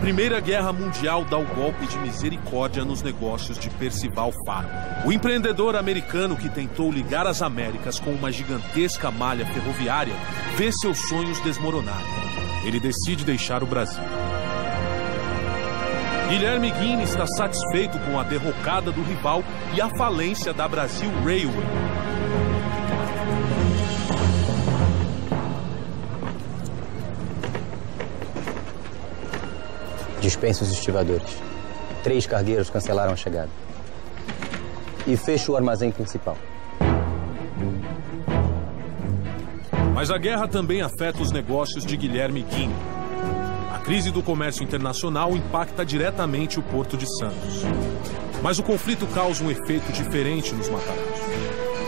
Primeira Guerra Mundial dá o golpe de misericórdia nos negócios de Percival Faro. O empreendedor americano que tentou ligar as Américas com uma gigantesca malha ferroviária vê seus sonhos desmoronarem. Ele decide deixar o Brasil. Guilherme Guine está satisfeito com a derrocada do rival e a falência da Brasil Railway. Dispense os estivadores. 3 cargueiros cancelaram a chegada. E feche o armazém principal. Mas a guerra também afeta os negócios de Guilherme Guine. A crise do comércio internacional impacta diretamente o Porto de Santos. Mas o conflito causa um efeito diferente nos Matarazzo.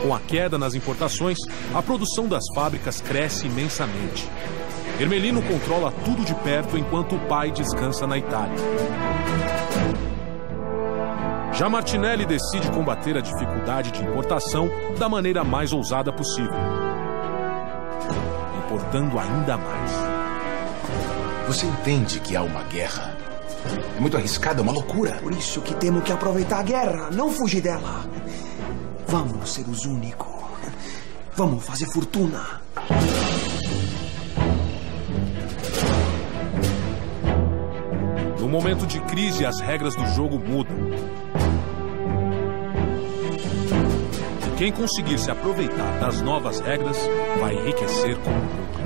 Com a queda nas importações, a produção das fábricas cresce imensamente. Ermelino controla tudo de perto enquanto o pai descansa na Itália. Já Martinelli decide combater a dificuldade de importação da maneira mais ousada possível, importando ainda mais. Você entende que há uma guerra? É muito arriscado, é uma loucura. Por isso que temos que aproveitar a guerra, não fugir dela. Vamos ser os únicos. Vamos fazer fortuna. No momento de crise, as regras do jogo mudam. E quem conseguir se aproveitar das novas regras vai enriquecer como nunca.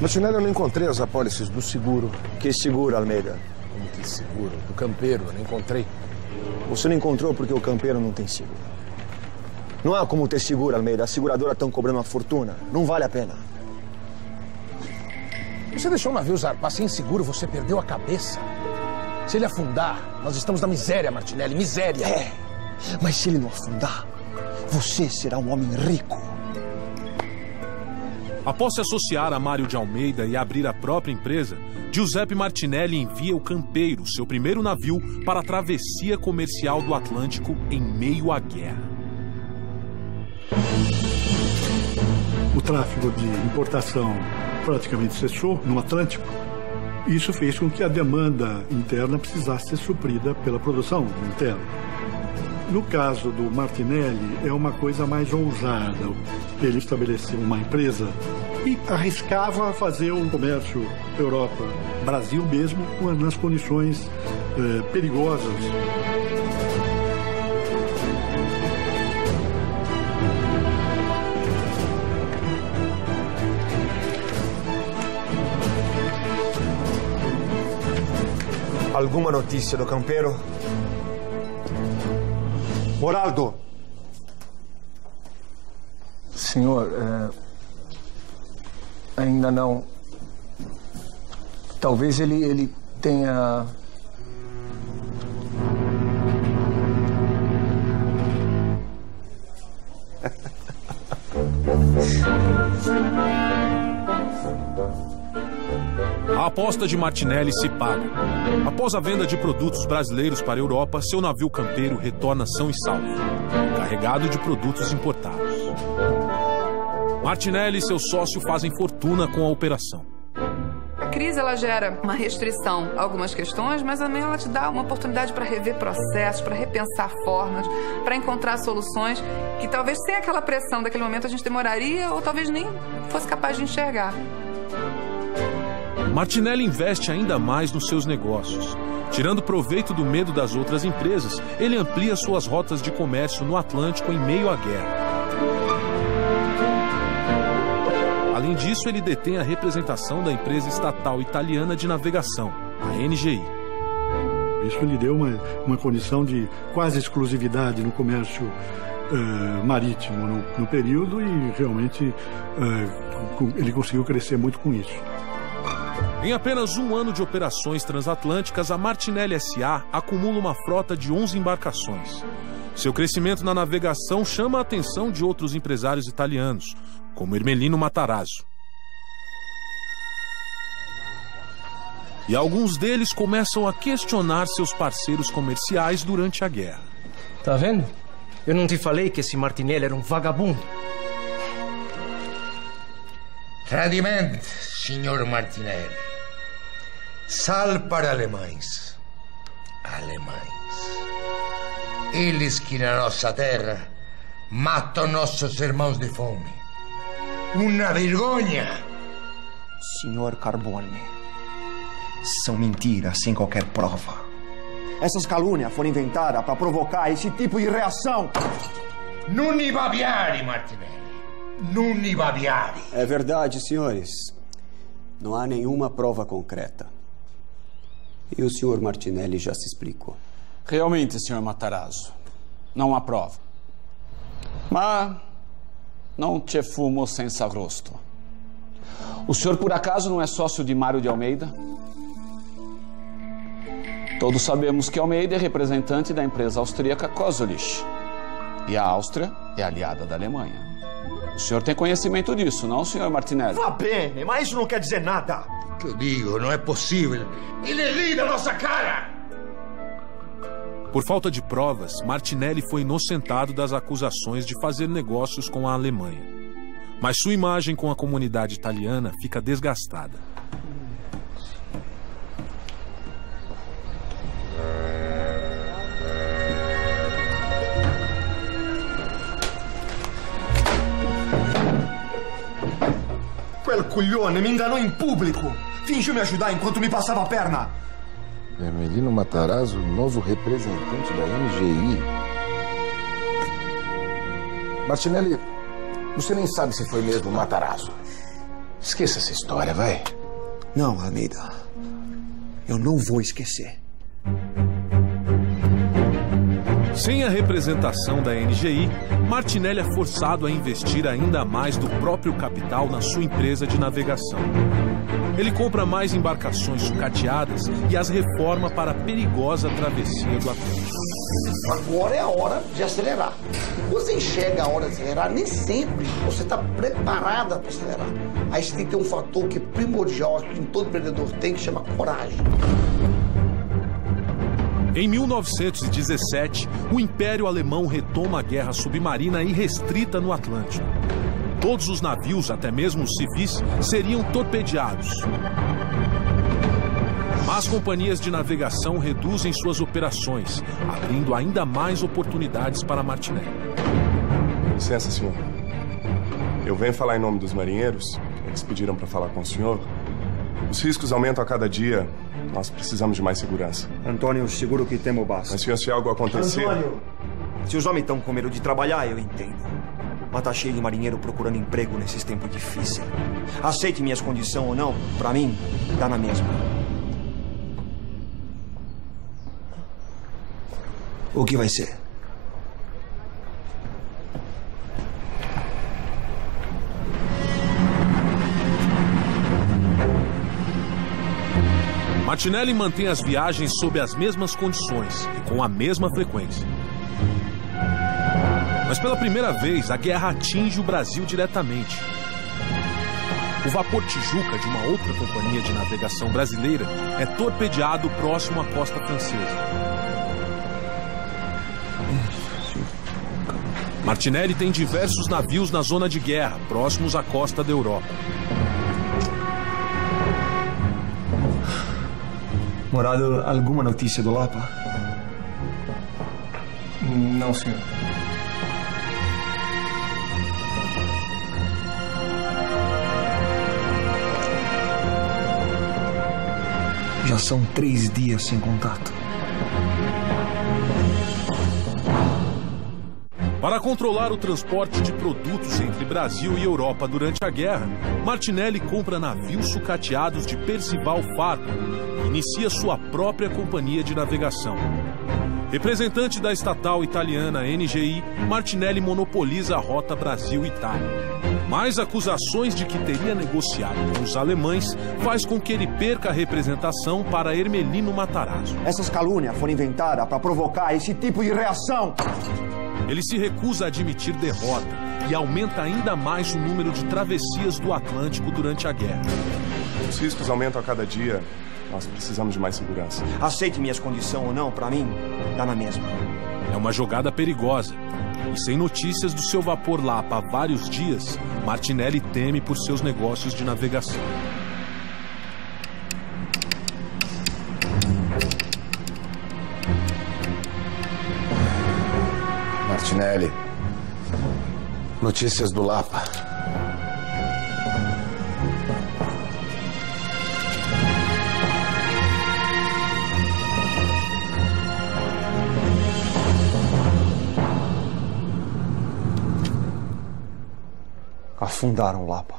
Martinelli, eu não encontrei as apólices do seguro. Que seguro, Almeida? Como que seguro? Do campeiro, eu não encontrei. Você não encontrou porque o campeiro não tem seguro. Não há como ter seguro, Almeida. As seguradoras estão cobrando uma fortuna. Não vale a pena. Você deixou o navio zarpar sem seguro, você perdeu a cabeça. Se ele afundar, nós estamos na miséria, Martinelli, miséria. É, mas se ele não afundar, você será um homem rico. Após se associar a Mário de Almeida e abrir a própria empresa, Giuseppe Martinelli envia o Campeiro, seu primeiro navio, para a travessia comercial do Atlântico em meio à guerra. O tráfego de importação praticamente cessou no Atlântico. Isso fez com que a demanda interna precisasse ser suprida pela produção interna. No caso do Martinelli, é uma coisa mais ousada. Ele estabeleceu uma empresa e arriscava fazer um comércio Europa-Brasil mesmo nas condições perigosas. Alguma notícia do campeiro? Moraldo! Senhor, ainda não. Talvez ele tenha... A aposta de Martinelli se paga. Após a venda de produtos brasileiros para a Europa, seu navio Campeiro retorna são e salvo, carregado de produtos importados. Martinelli e seu sócio fazem fortuna com a operação. A crise ela gera uma restrição a algumas questões, mas também ela te dá uma oportunidade para rever processos, para repensar formas, para encontrar soluções que talvez sem aquela pressão daquele momento a gente demoraria ou talvez nem fosse capaz de enxergar. Martinelli investe ainda mais nos seus negócios. Tirando proveito do medo das outras empresas, ele amplia suas rotas de comércio no Atlântico em meio à guerra. Além disso, ele detém a representação da empresa estatal italiana de navegação, a NGI. Isso lhe deu uma condição de quase exclusividade no comércio marítimo no período e realmente ele conseguiu crescer muito com isso. Em apenas um ano de operações transatlânticas, a Martinelli S.A. acumula uma frota de 11 embarcações. Seu crescimento na navegação chama a atenção de outros empresários italianos, como Ermelino Matarazzo. E alguns deles começam a questionar seus parceiros comerciais durante a guerra. Tá vendo? Eu não te falei que esse Martinelli era um vagabundo? Tradimento, senhor Martinelli. Sal para alemães. Eles que na nossa terra matam nossos irmãos de fome. Uma vergonha! Senhor Carbone, são mentiras sem qualquer prova. Essas calúnias foram inventadas para provocar esse tipo de reação. Non ibabiari, Martinelli. Non ibabiari. É verdade, senhores. Não há nenhuma prova concreta. E o senhor Martinelli já se explicou. Realmente, senhor Matarazzo, não há prova. Mas não te fumo senza rosto. O senhor, por acaso, não é sócio de Mário de Almeida? Todos sabemos que Almeida é representante da empresa austríaca Kozulich. E a Áustria é aliada da Alemanha. O senhor tem conhecimento disso, não, senhor Martinelli? Va bene, mas isso não quer dizer nada. Que eu digo, não é possível. Ele ri da nossa cara! Por falta de provas, Martinelli foi inocentado das acusações de fazer negócios com a Alemanha. Mas sua imagem com a comunidade italiana fica desgastada. Quel coglione me enganou em público. Fingiu me ajudar enquanto me passava a perna. Ermelino Matarazzo, novo representante da NGI. Martinelli, você nem sabe se foi mesmo o Matarazzo. Esqueça essa história, vai. Não, Almeida. Eu não vou esquecer. Sem a representação da NGI, Martinelli é forçado a investir ainda mais do próprio capital na sua empresa de navegação. Ele compra mais embarcações sucateadas e as reforma para a perigosa travessia do Atlântico. Agora é a hora de acelerar. Você enxerga a hora de acelerar, nem sempre você está preparada para acelerar. Aí você tem que ter um fator que é primordial, que todo empreendedor tem, que chama coragem. Em 1917, o Império Alemão retoma a guerra submarina irrestrita no Atlântico. Todos os navios, até mesmo os civis, seriam torpedeados. As companhias de navegação reduzem suas operações, abrindo ainda mais oportunidades para Martinelli. Licença, senhor. Eu venho falar em nome dos marinheiros. Eles pediram para falar com o senhor. Os riscos aumentam a cada dia. Nós precisamos de mais segurança. Antônio, seguro que temo basta. Mas, senhor, se algo acontecer... Antônio! Se os homens estão com medo de trabalhar, eu entendo. Mas tá cheio de marinheiro procurando emprego nesses tempos difíceis. Aceite minhas condições ou não, pra mim, dá na mesma. O que vai ser? Martinelli mantém as viagens sob as mesmas condições e com a mesma frequência. Mas pela primeira vez, a guerra atinge o Brasil diretamente. O vapor Tijuca, de uma outra companhia de navegação brasileira, é torpedeado próximo à costa francesa. Martinelli tem diversos navios na zona de guerra, próximos à costa da Europa. Morado, alguma notícia do Lapa? Não, senhor. Já são 3 dias sem contato. Para controlar o transporte de produtos entre Brasil e Europa durante a guerra, Martinelli compra navios sucateados de Percival Fargo e inicia sua própria companhia de navegação. Representante da estatal italiana NGI, Martinelli monopoliza a rota Brasil-Itália. Mas acusações de que teria negociado com os alemães faz com que ele perca a representação para Ermelino Matarazzo. Essas calúnias foram inventadas para provocar esse tipo de reação. Ele se recusa a admitir derrota e aumenta ainda mais o número de travessias do Atlântico durante a guerra. Os riscos aumentam a cada dia. Nós precisamos de mais segurança. Aceite minhas condições ou não, para mim, dá na mesma. É uma jogada perigosa. E sem notícias do seu vapor Lapa há vários dias, Martinelli teme por seus negócios de navegação. Martinelli, notícias do Lapa. Afundaram o Lapa.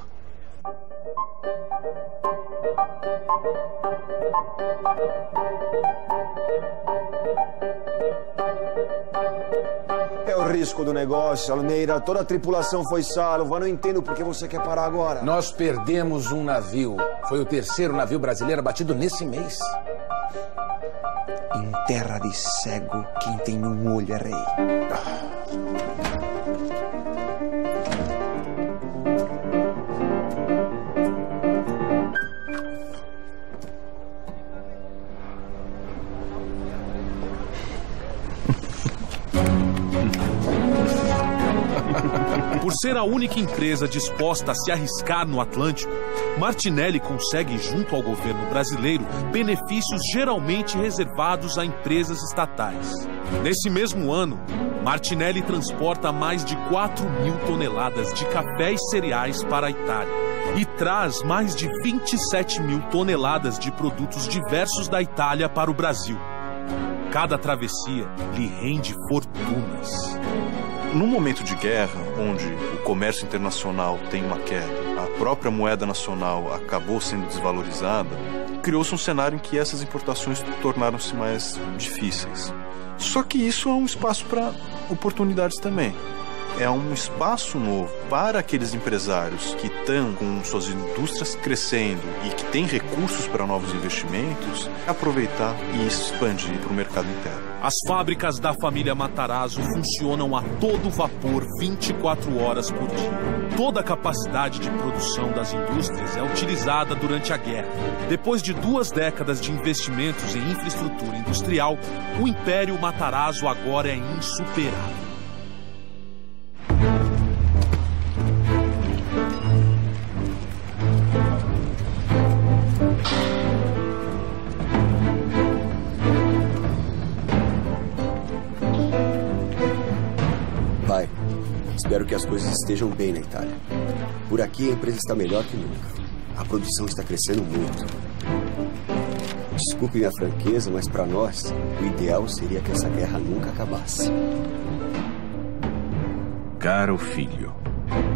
É o risco do negócio, Almeida. Toda a tripulação foi salva. Não entendo por que você quer parar agora. Nós perdemos um navio. Foi o 3º navio brasileiro abatido nesse mês. Em terra de cego, quem tem um olho é rei. Por ser a única empresa disposta a se arriscar no Atlântico, Martinelli consegue, junto ao governo brasileiro, benefícios geralmente reservados a empresas estatais. Nesse mesmo ano, Martinelli transporta mais de 4.000 toneladas de café e cereais para a Itália e traz mais de 27.000 toneladas de produtos diversos da Itália para o Brasil. Cada travessia lhe rende fortunas. Num momento de guerra, onde o comércio internacional tem uma queda, a própria moeda nacional acabou sendo desvalorizada, criou-se um cenário em que essas importações tornaram-se mais difíceis. Só que isso é um espaço para oportunidades também. É um espaço novo para aqueles empresários que estão com suas indústrias crescendo e que têm recursos para novos investimentos, aproveitar e expandir para o mercado interno. As fábricas da família Matarazzo funcionam a todo vapor 24 horas por dia. Toda a capacidade de produção das indústrias é utilizada durante a guerra. Depois de 2 décadas de investimentos em infraestrutura industrial, o Império Matarazzo agora é insuperável. Pai, espero que as coisas estejam bem na Itália. Por aqui a empresa está melhor que nunca. A produção está crescendo muito. Desculpe minha franqueza, mas para nós, o ideal seria que essa guerra nunca acabasse. Caro filho,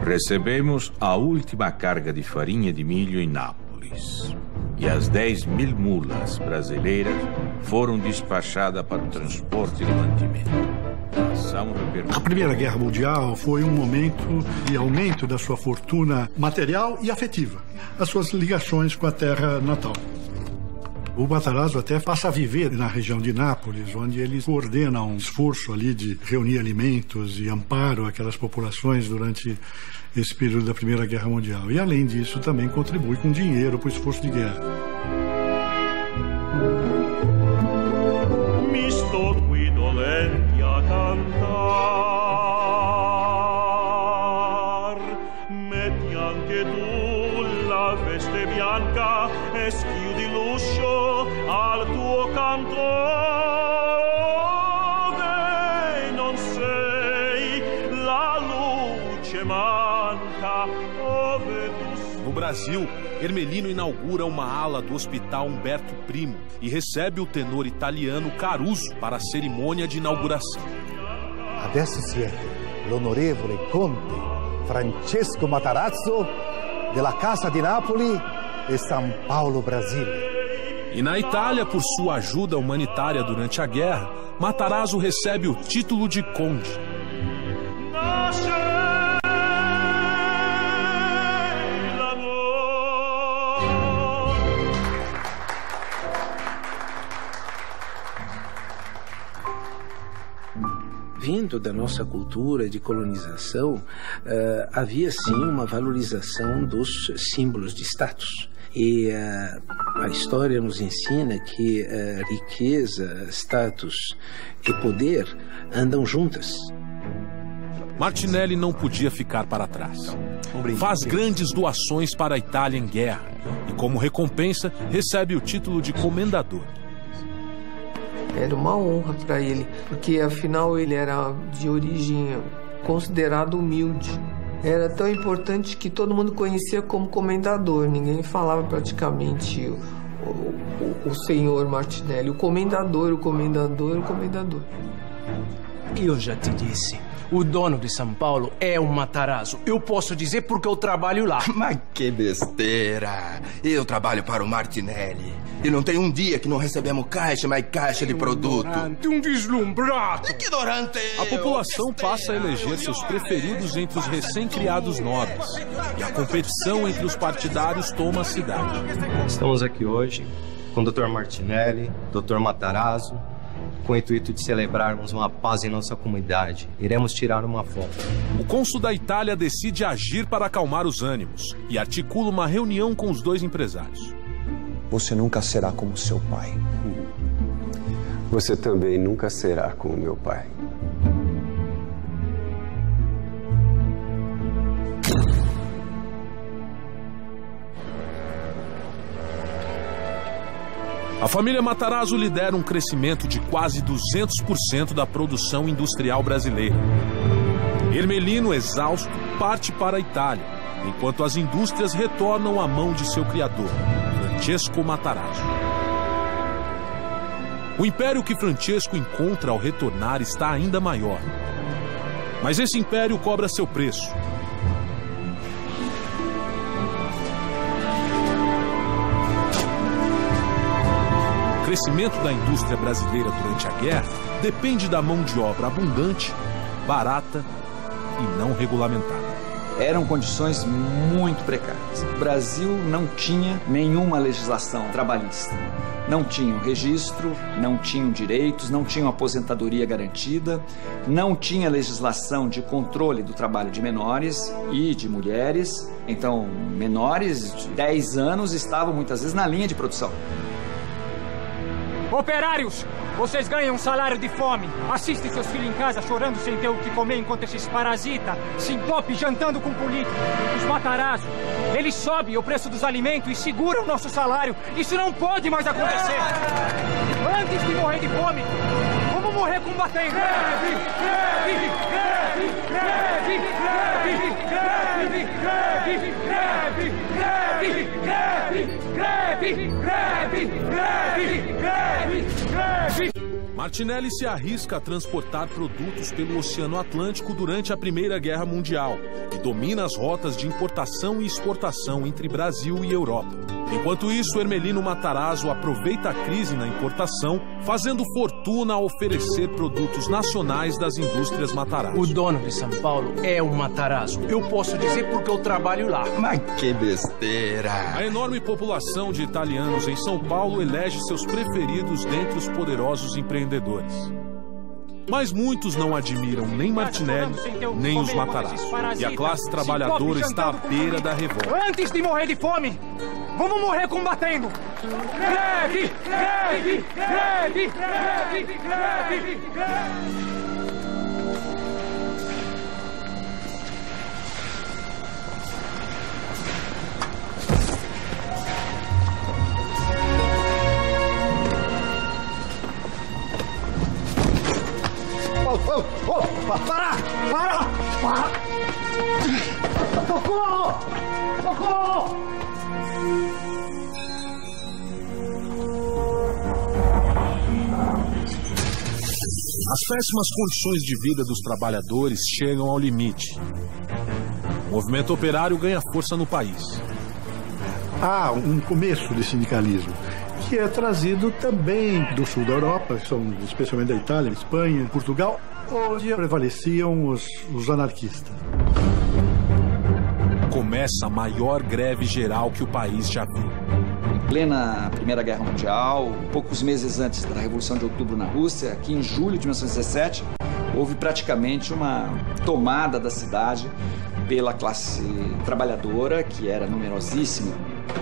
recebemos a última carga de farinha de milho em Nápoles. E as 10.000 mulas brasileiras foram despachadas para o transporte de mantimento. A Primeira Guerra Mundial foi um momento de aumento da sua fortuna material e afetiva, as suas ligações com a terra natal. O Matarazzo até passa a viver na região de Nápoles, onde ele coordena um esforço ali de reunir alimentos e amparo àquelas populações durante esse período da Primeira Guerra Mundial. E, além disso, também contribui com dinheiro para o esforço de guerra. Mi sto qui dolenti a cantar, metti anche tu la veste bianca e schiudi l'uscio al tuo canto. Non sei, la luce manca. No Brasil, Ermelino inaugura uma ala do Hospital Umberto Primo e recebe o tenor italiano Caruso para a cerimônia de inauguração. Adesso siete l'onorevole Conte Francesco Matarazzo della Casa di Napoli e São Paulo, Brasília. E na Itália, por sua ajuda humanitária durante a guerra, Matarazzo recebe o título de conde. Vindo da nossa cultura de colonização, havia sim uma valorização dos símbolos de status. E a história nos ensina que riqueza, status e poder andam juntas. Martinelli não podia ficar para trás. Faz grandes doações para a Itália em guerra e, como recompensa, recebe o título de comendador. Era uma honra para ele, porque afinal ele era de origem considerado humilde. Era tão importante que todo mundo conhecia como comendador. Ninguém falava praticamente o senhor Martinelli, o comendador, o comendador, o comendador. Eu já te disse, o dono de São Paulo é um Matarazzo. Eu posso dizer porque eu trabalho lá. Mas que besteira! Eu trabalho para o Martinelli. E não tem um dia que não recebemos caixa, mais caixa de produto. Um deslumbrado. Ignorante! A população passa a eleger seus preferidos entre os recém-criados nobres. E a competição entre os partidários toma a cidade. Estamos aqui hoje com o Dr. Martinelli, Dr. Matarazzo, com o intuito de celebrarmos uma paz em nossa comunidade. Iremos tirar uma foto. O cônsul da Itália decide agir para acalmar os ânimos e articula uma reunião com os dois empresários. Você nunca será como seu pai. Você também nunca será como meu pai. A família Matarazzo lidera um crescimento de quase 200% da produção industrial brasileira. Ermelino, exausto, parte para a Itália, enquanto as indústrias retornam à mão de seu criador, Francesco Matarazzo. O império que Francesco encontra ao retornar está ainda maior. Mas esse império cobra seu preço. O crescimento da indústria brasileira durante a guerra depende da mão de obra abundante, barata e não regulamentada. Eram condições muito precárias. O Brasil não tinha nenhuma legislação trabalhista. Não tinham registro, não tinham direitos, não tinham aposentadoria garantida, não tinha legislação de controle do trabalho de menores e de mulheres. Então, menores de 10 anos estavam muitas vezes na linha de produção. Operários, vocês ganham um salário de fome. Assistem seus filhos em casa chorando sem ter o que comer enquanto esses parasitas se entopem jantando com políticos. Os Matarazzo, eles sobem o preço dos alimentos e seguram o nosso salário. Isso não pode mais acontecer. Antes de morrer de fome, vamos morrer combatendo. Greve! Greve! Greve! Greve! Greve! Greve! Greve! Greve! Greve! Greve! Greve! Greve! Greve! Greve! Martinelli se arrisca a transportar produtos pelo Oceano Atlântico durante a Primeira Guerra Mundial e domina as rotas de importação e exportação entre Brasil e Europa. Enquanto isso, Ermelino Matarazzo aproveita a crise na importação, fazendo fortuna ao oferecer produtos nacionais das indústrias Matarazzo. O dono de São Paulo é um Matarazzo. Eu posso dizer porque eu trabalho lá. Mas que besteira! A enorme população de italianos em São Paulo elege seus preferidos dentre os poderosos empreendedores. Mas muitos não admiram nem Martinelli, nem os Matarazzo. E a classe trabalhadora está à beira da revolta. Antes de morrer de fome, vamos morrer combatendo! Greve! Greve! Greve! Greve! Greve! Greve! Opa, para! Socorro! Socorro! As péssimas condições de vida dos trabalhadores chegam ao limite. O movimento operário ganha força no país. Há um começo de sindicalismo que é trazido também do sul da Europa, que são especialmente da Itália, Espanha, Portugal, onde prevaleciam os anarquistas. Começa a maior greve geral que o país já viu. Em plena Primeira Guerra Mundial, poucos meses antes da Revolução de Outubro na Rússia, aqui em julho de 1917, houve praticamente uma tomada da cidade pela classe trabalhadora, que era numerosíssima.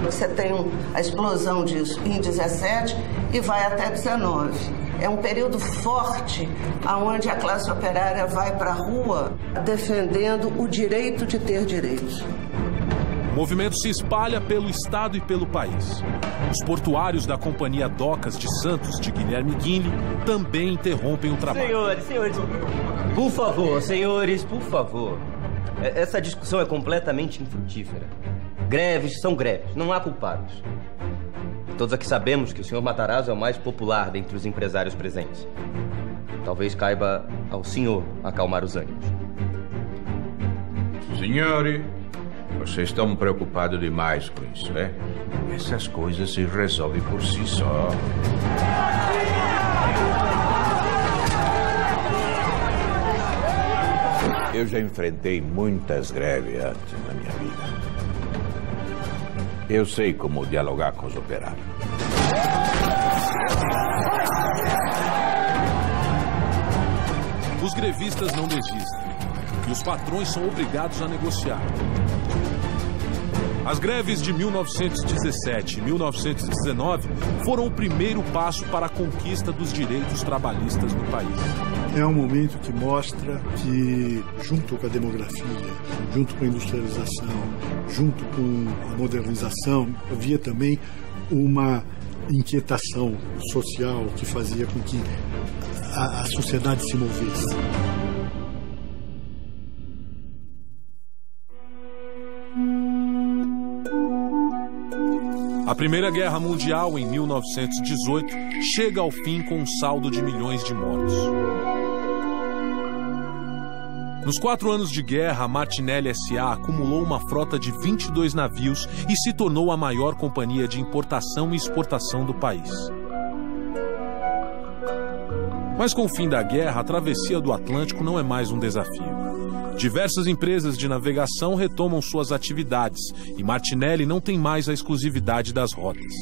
Você tem a explosão disso em 17 e vai até 19. É um período forte onde a classe operária vai para a rua defendendo o direito de ter direitos. O movimento se espalha pelo estado e pelo país. Os portuários da Companhia Docas de Santos, de Guilherme Guinle, também interrompem o trabalho. Senhores, por favor, senhores, por favor. Essa discussão é completamente infrutífera. Greves são greves, não há culpados. Todos aqui sabemos que o senhor Matarazzo é o mais popular dentre os empresários presentes. Talvez caiba ao senhor acalmar os ânimos. Senhores, vocês estão preocupados demais com isso, é? Essas coisas se resolvem por si só. Eu já enfrentei muitas greves antes na minha vida. Eu sei como dialogar com os operários. Os grevistas não desistem e os patrões são obrigados a negociar. As greves de 1917 e 1919 foram o primeiro passo para a conquista dos direitos trabalhistas no país. É um momento que mostra que, junto com a demografia, junto com a industrialização, junto com a modernização, havia também uma inquietação social que fazia com que a sociedade se movesse. A Primeira Guerra Mundial, em 1918, chega ao fim com um saldo de milhões de mortos. Nos 4 anos de guerra, a Martinelli S.A. acumulou uma frota de 22 navios e se tornou a maior companhia de importação e exportação do país. Mas com o fim da guerra, a travessia do Atlântico não é mais um desafio. Diversas empresas de navegação retomam suas atividades e Martinelli não tem mais a exclusividade das rotas.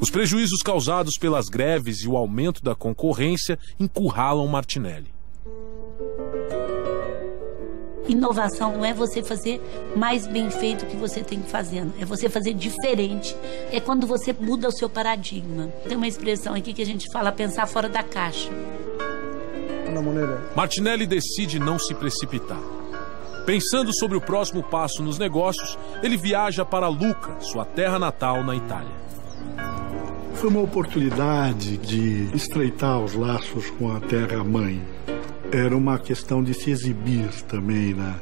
Os prejuízos causados pelas greves e o aumento da concorrência encurralam Martinelli. Inovação não é você fazer mais bem feito que você tem fazendo, é você fazer diferente. É quando você muda o seu paradigma. Tem uma expressão aqui que a gente fala pensar fora da caixa. Martinelli decide não se precipitar. Pensando sobre o próximo passo nos negócios, ele viaja para Lucca, sua terra natal na Itália. Foi uma oportunidade de estreitar os laços com a terra-mãe. Era uma questão de se exibir também, né?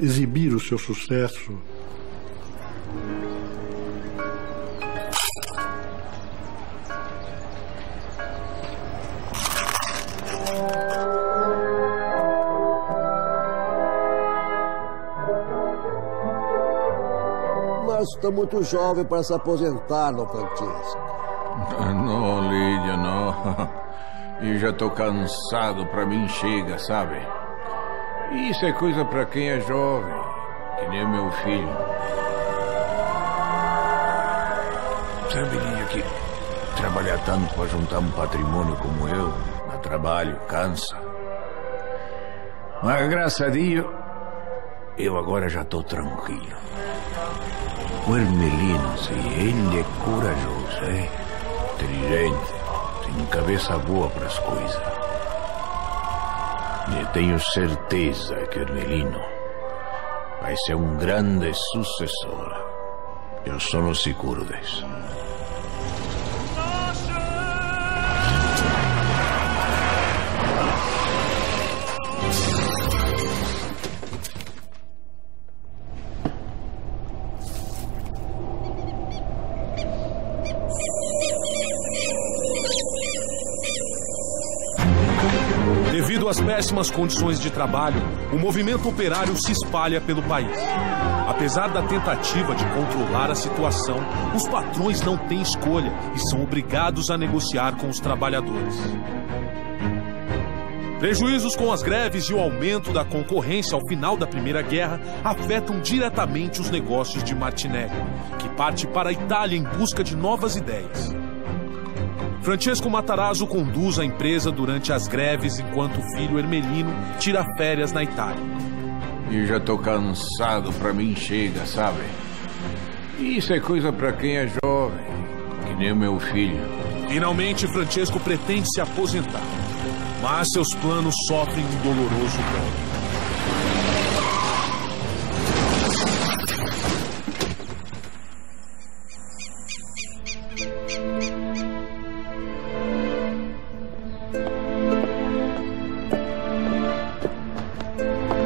Exibir o seu sucesso. Mas está muito jovem para se aposentar, Dom Francisco. Não, Lídia, não. Eu já estou cansado, para mim chega, sabe? Isso é coisa para quem é jovem, que nem meu filho. Sabe, Lídia, que trabalhar tanto para juntar um patrimônio como eu, dá trabalho, cansa. Mas, graças a Deus, eu agora já estou tranquilo. O Ermelino, ele é corajoso, é inteligente, tem cabeça boa para as coisas. E tenho certeza que o Ermelino vai ser um grande sucessor. Eu sou seguro disso. Devido às péssimas condições de trabalho, o movimento operário se espalha pelo país. Apesar da tentativa de controlar a situação, os patrões não têm escolha e são obrigados a negociar com os trabalhadores. Prejuízos com as greves e o aumento da concorrência ao final da Primeira Guerra afetam diretamente os negócios de Martinelli, que parte para a Itália em busca de novas ideias. Francesco Matarazzo conduz a empresa durante as greves enquanto o filho Ermelino tira férias na Itália. Eu já tô cansado, pra mim chega, sabe? Isso é coisa pra quem é jovem, que nem o meu filho. Finalmente, Francesco pretende se aposentar, mas seus planos sofrem um doloroso golpe.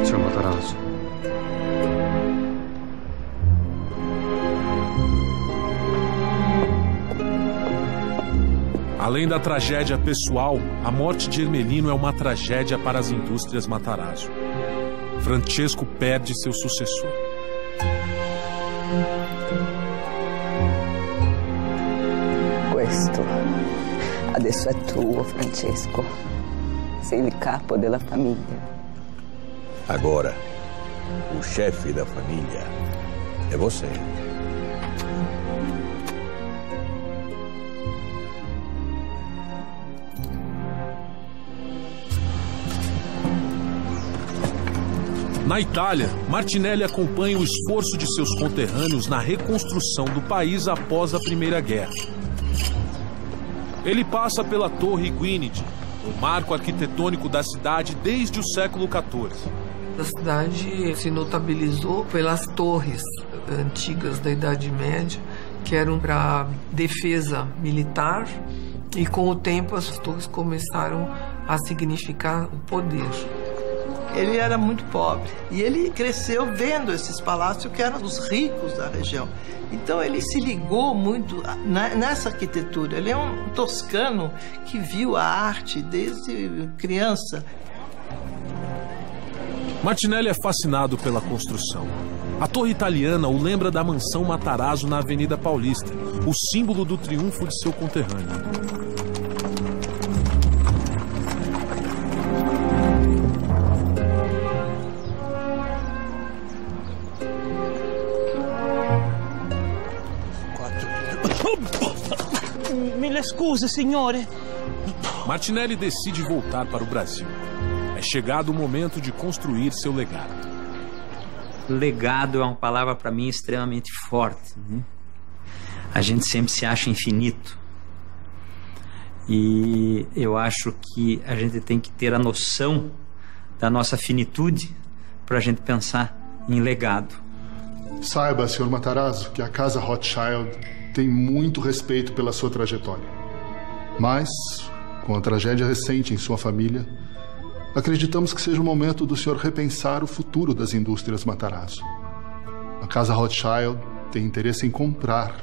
Senhor Matarazzo. Além da tragédia pessoal, a morte de Ermelino é uma tragédia para as indústrias Matarazzo. Francesco perde seu sucessor. Questo adesso è tuo, Francesco. Sei il capo della famiglia. Agora, o chefe da família é você. Na Itália, Martinelli acompanha o esforço de seus conterrâneos na reconstrução do país após a Primeira Guerra. Ele passa pela Torre Gwynedd, o marco arquitetônico da cidade desde o século XIV. A cidade se notabilizou pelas torres antigas da Idade Média, que eram para defesa militar, e com o tempo as torres começaram a significar o poder. Ele era muito pobre e ele cresceu vendo esses palácios que eram os ricos da região. Então ele se ligou muito nessa arquitetura. Ele é um toscano que viu a arte desde criança. Martinelli é fascinado pela construção. A torre italiana o lembra da mansão Matarazzo na Avenida Paulista, o símbolo do triunfo de seu conterrâneo. Mille scuse, signore. Martinelli decide voltar para o Brasil. É chegado o momento de construir seu legado. Legado é uma palavra para mim extremamente forte, né? A gente sempre se acha infinito. E eu acho que a gente tem que ter a noção da nossa finitude para a gente pensar em legado. Saiba, Sr. Matarazzo, que a Casa Rothschild tem muito respeito pela sua trajetória. Mas, com a tragédia recente em sua família, acreditamos que seja o momento do senhor repensar o futuro das indústrias Matarazzo. A Casa Rothschild tem interesse em comprar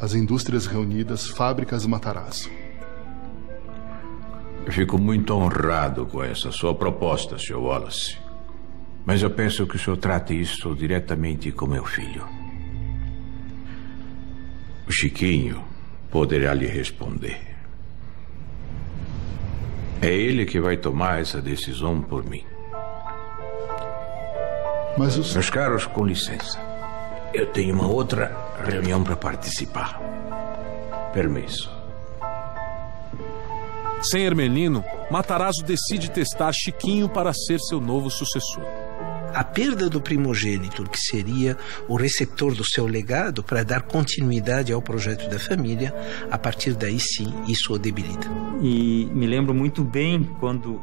as indústrias reunidas Fábricas Matarazzo. Eu fico muito honrado com essa sua proposta, Sr. Wallace. Mas eu penso que o senhor trate isso diretamente com meu filho. O Chiquinho poderá lhe responder. É ele que vai tomar essa decisão por mim. Mas os... Meus caros, com licença. Eu tenho uma outra reunião para participar. Permisso. Sem Ermelino, Matarazzo decide testar Chiquinho para ser seu novo sucessor. A perda do primogênito, que seria o receptor do seu legado para dar continuidade ao projeto da família, a partir daí sim, isso o debilita. E me lembro muito bem quando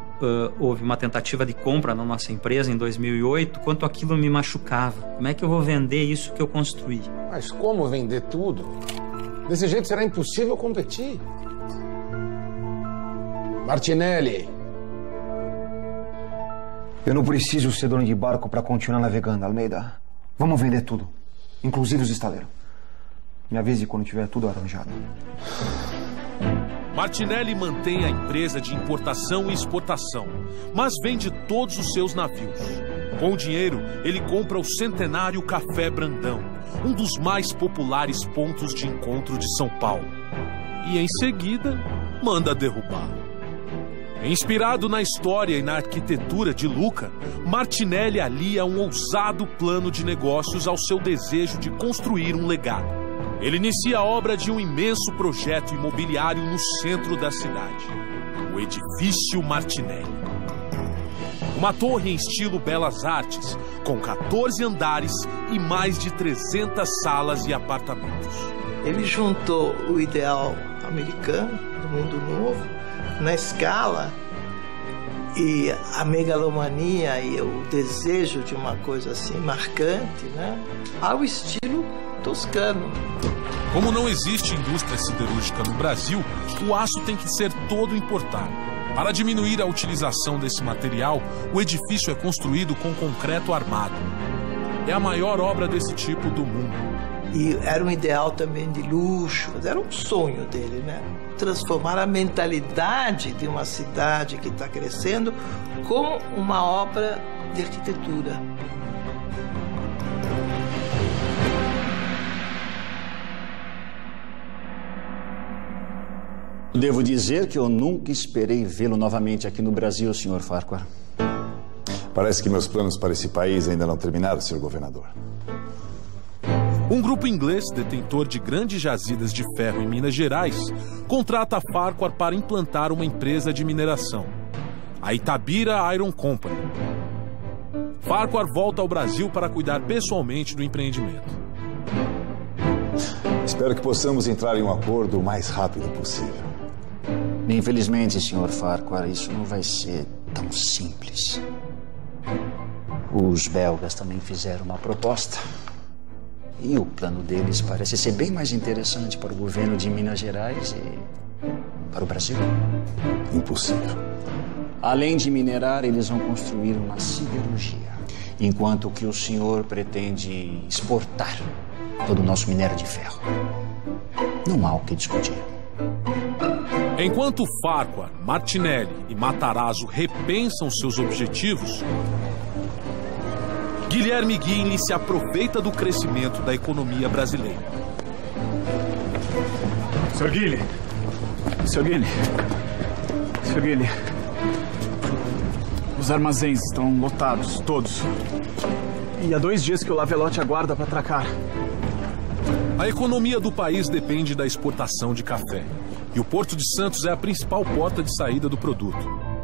houve uma tentativa de compra na nossa empresa em 2008, quanto aquilo me machucava. Como é que eu vou vender isso que eu construí? Mas como vender tudo? Desse jeito será impossível competir. Martinelli. Eu não preciso ser dono de barco para continuar navegando, Almeida. Vamos vender tudo, inclusive os estaleiros. Me avise quando tiver tudo arranjado. Martinelli mantém a empresa de importação e exportação, mas vende todos os seus navios. Com o dinheiro, ele compra o centenário Café Brandão, um dos mais populares pontos de encontro de São Paulo. E em seguida, manda derrubar. Inspirado na história e na arquitetura de Lucca, Martinelli alia um ousado plano de negócios ao seu desejo de construir um legado. Ele inicia a obra de um imenso projeto imobiliário no centro da cidade, o Edifício Martinelli. Uma torre em estilo Belas Artes, com 14 andares e mais de 300 salas e apartamentos. Ele juntou o ideal americano, do mundo novo, na escala, e a megalomania e o desejo de uma coisa assim marcante, né, ao estilo toscano. Como não existe indústria siderúrgica no Brasil, o aço tem que ser todo importado. Para diminuir a utilização desse material, o edifício é construído com concreto armado. É a maior obra desse tipo do mundo. E era um ideal também de luxo, era um sonho dele, né? Transformar a mentalidade de uma cidade que está crescendo com uma obra de arquitetura. Devo dizer que eu nunca esperei vê-lo novamente aqui no Brasil, Sr. Farquhar. Parece que meus planos para esse país ainda não terminaram, Sr. Governador. Um grupo inglês, detentor de grandes jazidas de ferro em Minas Gerais, contrata a Farquhar para implantar uma empresa de mineração, a Itabira Iron Company. Farquhar volta ao Brasil para cuidar pessoalmente do empreendimento. Espero que possamos entrar em um acordo o mais rápido possível. Infelizmente, Sr. Farquhar, isso não vai ser tão simples. Os belgas também fizeram uma proposta. E o plano deles parece ser bem mais interessante para o governo de Minas Gerais e para o Brasil. Impossível. Além de minerar, eles vão construir uma siderurgia. Enquanto que o senhor pretende exportar todo o nosso minério de ferro. Não há o que discutir. Enquanto Farquhar, Martinelli e Matarazzo repensam seus objetivos, Guilherme Guinle se aproveita do crescimento da economia brasileira. Sr. Guinle. Sr. Guinle. Sr. Guinle. Os armazéns estão lotados, todos. E há 2 dias que o Lavelotte aguarda para atracar. A economia do país depende da exportação de café. E o Porto de Santos é a principal porta de saída do produto.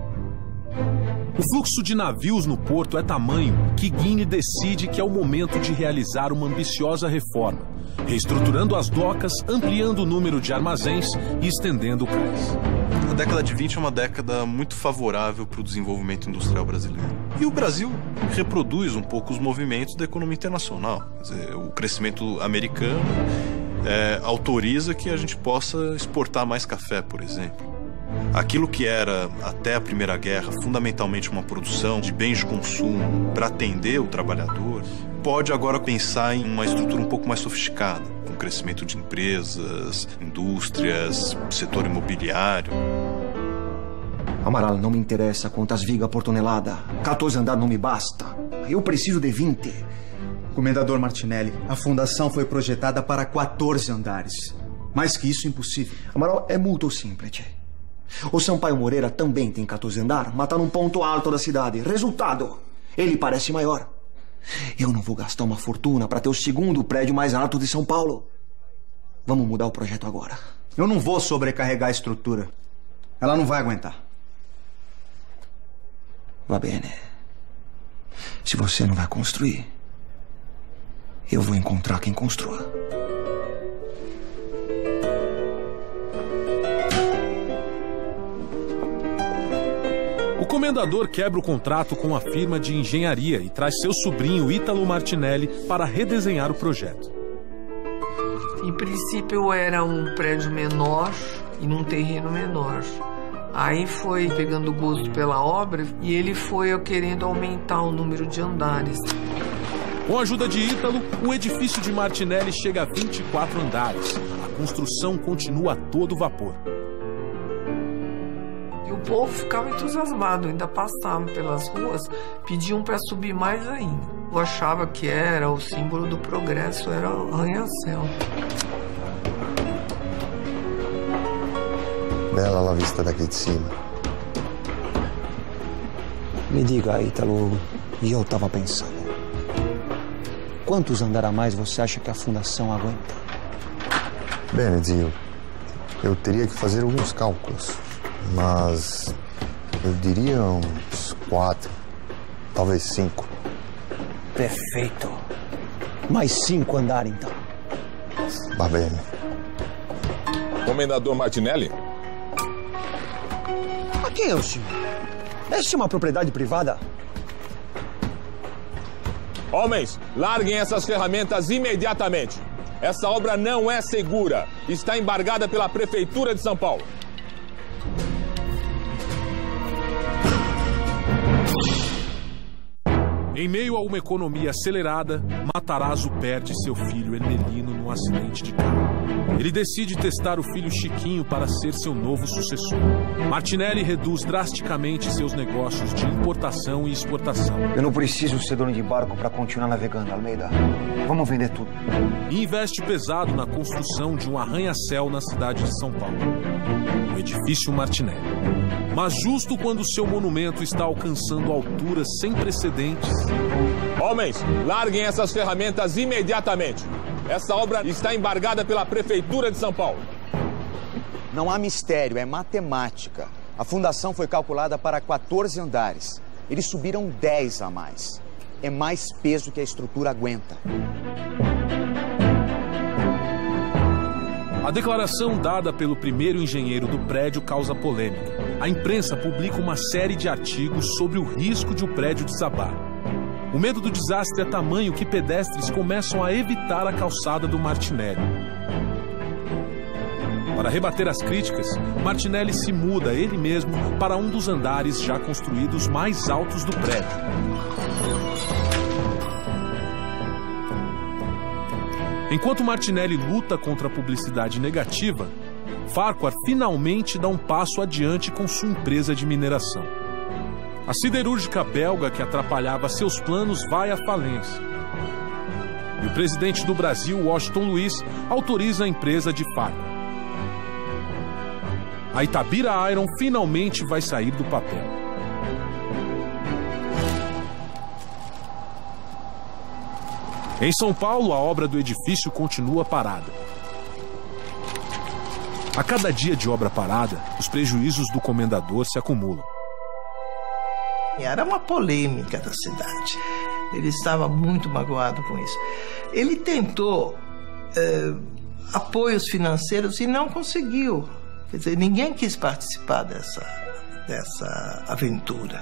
O fluxo de navios no porto é tamanho que Guinle decide que é o momento de realizar uma ambiciosa reforma, reestruturando as docas, ampliando o número de armazéns e estendendo o cais. A década de 20 é uma década muito favorável para o desenvolvimento industrial brasileiro. E o Brasil reproduz um pouco os movimentos da economia internacional. Quer dizer, o crescimento americano autoriza que a gente possa exportar mais café, por exemplo. Aquilo que era, até a Primeira Guerra, fundamentalmente uma produção de bens de consumo para atender o trabalhador, pode agora pensar em uma estrutura um pouco mais sofisticada, com crescimento de empresas, indústrias, setor imobiliário. Amaral, não me interessa quantas vigas por tonelada. 14 andares não me basta. Eu preciso de 20. Comendador Martinelli, a fundação foi projetada para 14 andares. Mais que isso, impossível. Amaral, é muito simples. O Sampaio Moreira também tem 14 andares, mas está num ponto alto da cidade. Resultado, ele parece maior. Eu não vou gastar uma fortuna para ter o segundo prédio mais alto de São Paulo. Vamos mudar o projeto agora. Eu não vou sobrecarregar a estrutura. Ela não vai aguentar. Va bene. Se você não vai construir, eu vou encontrar quem construa. O comendador quebra o contrato com a firma de engenharia e traz seu sobrinho Ítalo Martinelli para redesenhar o projeto. Em princípio era um prédio menor e num terreno menor. Aí foi pegando gosto pela obra e ele foi querendo aumentar o número de andares. Com a ajuda de Ítalo, o edifício de Martinelli chega a 24 andares. A construção continua a todo vapor. E o povo ficava entusiasmado, ainda passavam pelas ruas, pediam para subir mais ainda. Eu achava que era o símbolo do progresso, era o arranha-céu. Bela a vista daqui de cima. Me diga, Ítalo, e eu tava pensando. Quantos andares a mais você acha que a fundação aguenta? Bem, Zio, eu teria que fazer alguns cálculos, mas eu diria uns 4, talvez 5. Perfeito. Mais 5 andares, então. Va bene. Comendador Martinelli? A quem é o senhor? Esta é uma propriedade privada? Homens, larguem essas ferramentas imediatamente. Essa obra não é segura. Está embargada pela Prefeitura de São Paulo. Em meio a uma economia acelerada, Matarazzo perde seu filho Ermelino num acidente de carro. Ele decide testar o filho Chiquinho para ser seu novo sucessor. Martinelli reduz drasticamente seus negócios de importação e exportação. Eu não preciso ser dono de barco para continuar navegando, Almeida. Vamos vender tudo. E investe pesado na construção de um arranha-céu na cidade de São Paulo, o Edifício Martinelli. Mas justo quando seu monumento está alcançando alturas sem precedentes... Homens, larguem essas ferramentas imediatamente. Essa obra está embargada pela Prefeitura de São Paulo. Não há mistério, é matemática. A fundação foi calculada para 14 andares. Eles subiram 10 a mais. É mais peso que a estrutura aguenta. A declaração dada pelo primeiro engenheiro do prédio causa polêmica. A imprensa publica uma série de artigos sobre o risco de o prédio desabar. O medo do desastre é tamanho que pedestres começam a evitar a calçada do Martinelli. Para rebater as críticas, Martinelli se muda ele mesmo para um dos andares já construídos mais altos do prédio. Enquanto Martinelli luta contra a publicidade negativa, Farquhar finalmente dá um passo adiante com sua empresa de mineração. A siderúrgica belga que atrapalhava seus planos vai à falência. E o presidente do Brasil, Washington Luiz, autoriza a empresa de Farquhar. A Itabira Iron finalmente vai sair do papel. Em São Paulo, a obra do edifício continua parada. A cada dia de obra parada, os prejuízos do comendador se acumulam. Era uma polêmica da cidade. Ele estava muito magoado com isso. Ele tentou apoios financeiros e não conseguiu. Quer dizer, ninguém quis participar dessa aventura.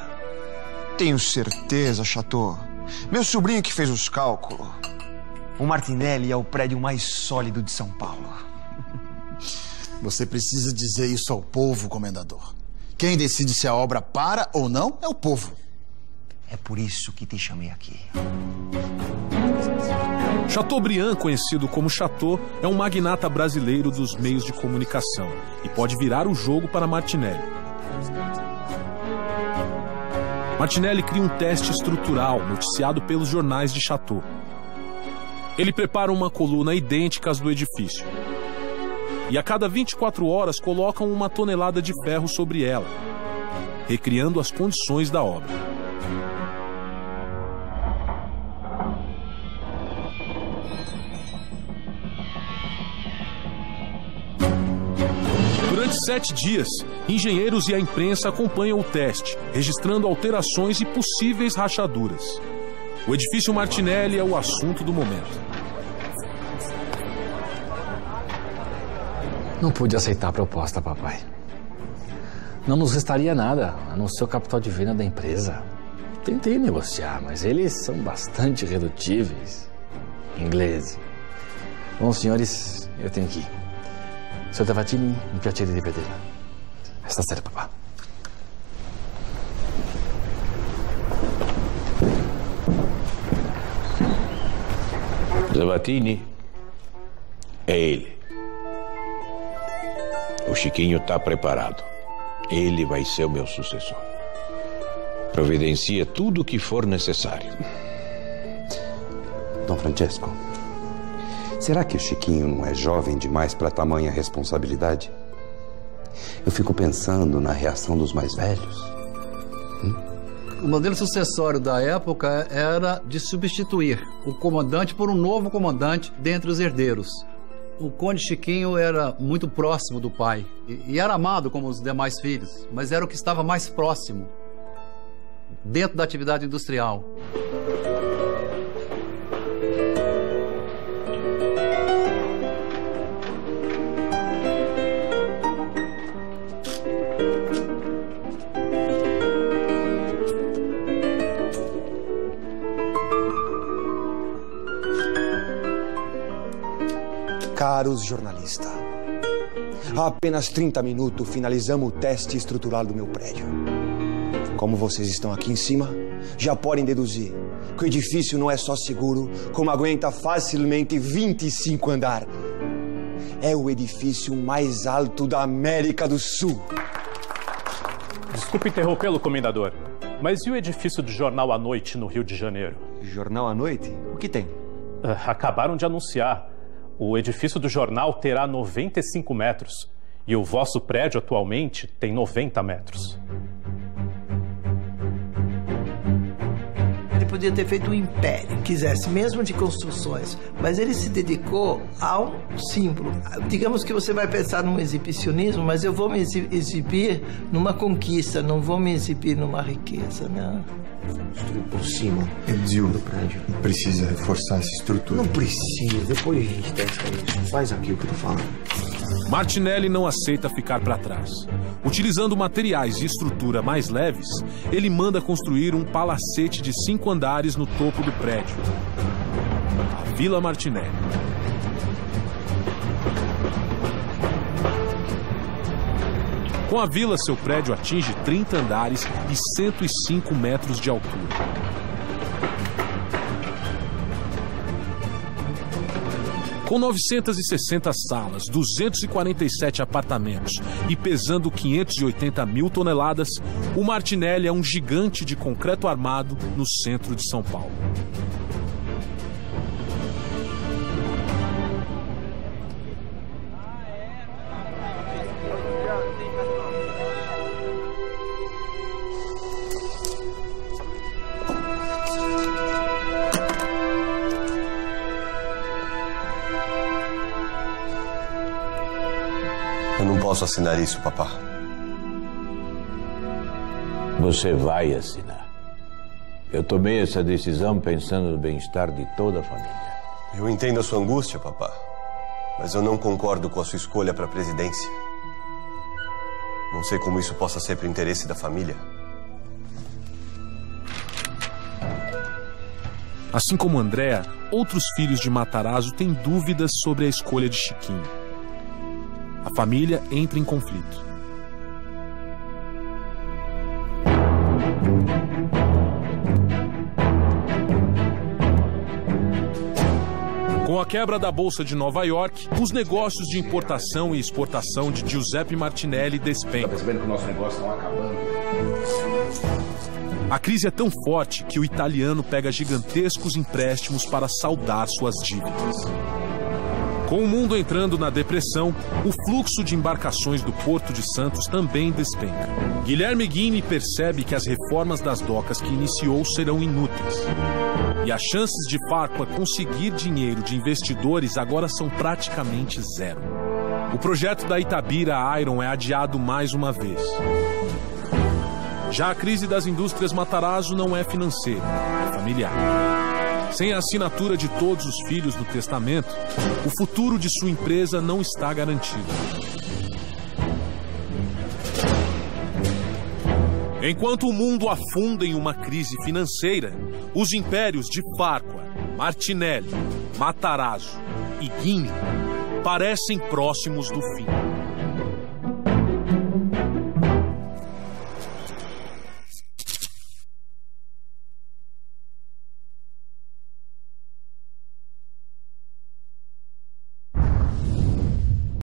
Tenho certeza, Chateau. Meu sobrinho que fez os cálculos. O Martinelli é o prédio mais sólido de São Paulo. Você precisa dizer isso ao povo, comendador. Quem decide se a obra para ou não é o povo. É por isso que te chamei aqui. Chateaubriand, conhecido como Chateau, é um magnata brasileiro dos meios de comunicação e pode virar o jogo para Martinelli. Martinelli cria um teste estrutural noticiado pelos jornais de Chateau. Ele prepara uma coluna idêntica às do edifício. E a cada 24 horas colocam uma tonelada de ferro sobre ela, recriando as condições da obra. Durante 7 dias, engenheiros e a imprensa acompanham o teste, registrando alterações e possíveis rachaduras. O edifício Martinelli é o assunto do momento. Não pude aceitar a proposta, papai. Não nos restaria nada, a não ser o capital de venda da empresa. Tentei negociar, mas eles são bastante irredutíveis. Ingleses. Bom, senhores, eu tenho que ir. Sr. Tavatini, mi piacere di vederla. Stasera, papà. Tavatini é ele. O Chiquinho está preparado. Ele vai ser o meu sucessor. Providencia tudo o que for necessário. Dom Francesco, será que o Chiquinho não é jovem demais para tamanha responsabilidade? Eu fico pensando na reação dos mais velhos. O modelo sucessório da época era de substituir o comandante por um novo comandante dentre os herdeiros. O Conde Chiquinho era muito próximo do pai e era amado como os demais filhos, mas era o que estava mais próximo dentro da atividade industrial. Caros jornalistas, há apenas 30 minutos finalizamos o teste estrutural do meu prédio. Como vocês estão aqui em cima, já podem deduzir que o edifício não é só seguro, como aguenta facilmente 25 andares. É o edifício mais alto da América do Sul. Desculpe interrompê-lo, comendador, mas e o edifício do Jornal à Noite no Rio de Janeiro? Jornal à Noite? O que tem? Acabaram de anunciar. O edifício do jornal terá 95 metros e o vosso prédio atualmente tem 90 metros. Ele podia ter feito um império, quisesse mesmo de construções, mas ele se dedicou a um símbolo. Digamos que você vai pensar num exibicionismo, mas eu vou me exibir numa conquista, não vou me exibir numa riqueza, né? Construir por cima do prédio. Precisa reforçar essa estrutura. Não precisa, depois a gente testa isso. Faz aqui o que eu tô falando. Martinelli não aceita ficar para trás. Utilizando materiais de estrutura mais leves, ele manda construir um palacete de 5 andares no topo do prédio. A Vila Martinelli. Com a vila, seu prédio atinge 30 andares e 105 metros de altura. Com 960 salas, 247 apartamentos e pesando 580 mil toneladas, o Martinelli é um gigante de concreto armado no centro de São Paulo. Eu não posso assinar isso, papá. Você vai assinar. Eu tomei essa decisão pensando no bem-estar de toda a família. Eu entendo a sua angústia, papá. Mas eu não concordo com a sua escolha para a presidência. Não sei como isso possa ser para o interesse da família. Assim como Andréa, outros filhos de Matarazzo têm dúvidas sobre a escolha de Chiquinho. A família entra em conflito. Com a quebra da Bolsa de Nova York, os negócios de importação e exportação de Giuseppe Martinelli despencam. Tá percebendo que o nosso negócio está acabando? A crise é tão forte que o italiano pega gigantescos empréstimos para saldar suas dívidas. Com o mundo entrando na depressão, o fluxo de embarcações do Porto de Santos também despenca. Guilherme Ghini percebe que as reformas das docas que iniciou serão inúteis. E as chances de Farquhar conseguir dinheiro de investidores agora são praticamente zero. O projeto da Itabira Iron é adiado mais uma vez. Já a crise das indústrias Matarazzo não é financeira, é familiar. Sem a assinatura de todos os filhos no testamento, o futuro de sua empresa não está garantido. Enquanto o mundo afunda em uma crise financeira, os impérios de Farquhar, Martinelli, Matarazzo e Ghini parecem próximos do fim.